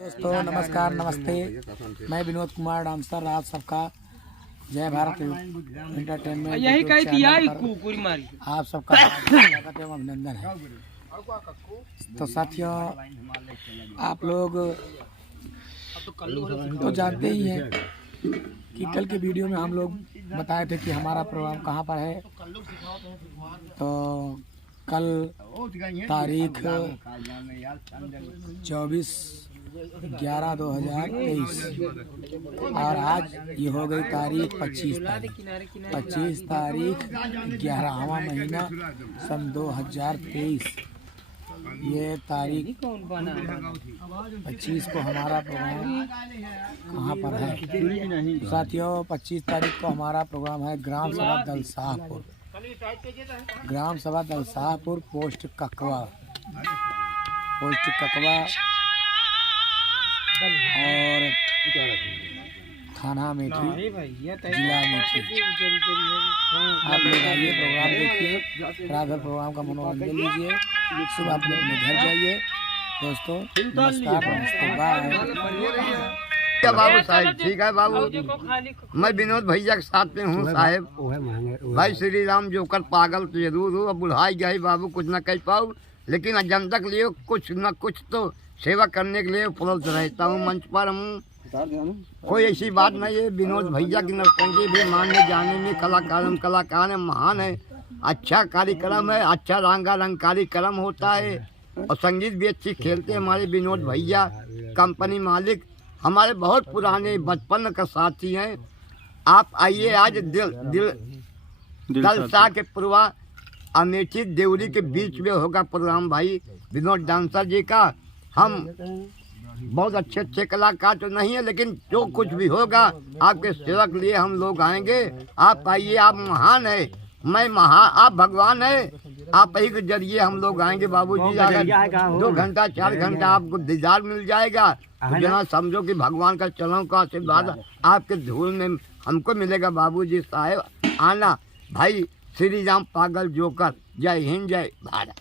दोस्तों नमस्कार नमस्ते। मैं विनोद कुमार डांसर आप सबका जय भारत एंटरटेनमेंट यही कही थी आप सबका स्वागत एवं अभिनंदन है। तो साथियों आप लोग तो जानते ही हैं कि कल के वीडियो में हम लोग बताए थे कि हमारा प्रोग्राम कहाँ पर है। तो कल तारीख 24/11/2023 और आज ये हो गई तारीख 25 तारीख 11वां महीना सन 2023। ये तारीख 25 को हमारा प्रोग्राम कहाँ पर है साथियों? 25 तारीख को हमारा प्रोग्राम है ग्राम सभा दल शाहपुर पोस्ट ककवा और थाना मेठी जिला मेठी। आप लोग आइए प्रोग्राम देखिए, रात भर प्रोग्राम का मनोरंजन लीजिए, सुबह अपने घर जाइए। दोस्तों नमस्कार नमस्ते बाय। क्या बाबू साहब? ठीक है बाबू, मैं विनोद भैया के साथ में हूँ साहेब। भाई श्री राम जोकर पागल तो जरूर हूँ, अब बुढ़ाई गए बाबू, कुछ न कह पाऊँ, लेकिन जनता के लिए कुछ न कुछ तो सेवा करने के लिए उपलब्ध रहता हूँ। मंच पर हम कोई ऐसी बात नहीं है। विनोद भैया की नौटंकी भी मानने जाने में कलाकार है, महान है, अच्छा कार्यक्रम है, अच्छा रंग कार्यक्रम होता है और संगीत भी अच्छी खेलते हैं हमारे विनोद भैया। कंपनी मालिक हमारे बहुत पुराने बचपन का साथी हैं। आप आइए, आज दिल शाह के पूर्वा अमेठी देवरी के बीच में होगा प्रोग्राम भाई विनोद डांसर जी का। हम बहुत अच्छे कलाकार तो नहीं है, लेकिन जो कुछ भी होगा आपके सेवा के लिए हम लोग आएंगे। आप आइए, आप महान है, मैं आप भगवान है, आप ही के जरिए हम लोग आएंगे बाबूजी। अगर 2 घंटा 4 घंटा आपको दीदार मिल जाएगा तो जना समझो कि भगवान का चरणों का आशीर्वाद आपके धूल में हमको मिलेगा बाबूजी साहब। आना भाई, श्री राम पागल जोकर। जय हिंद जय भारत।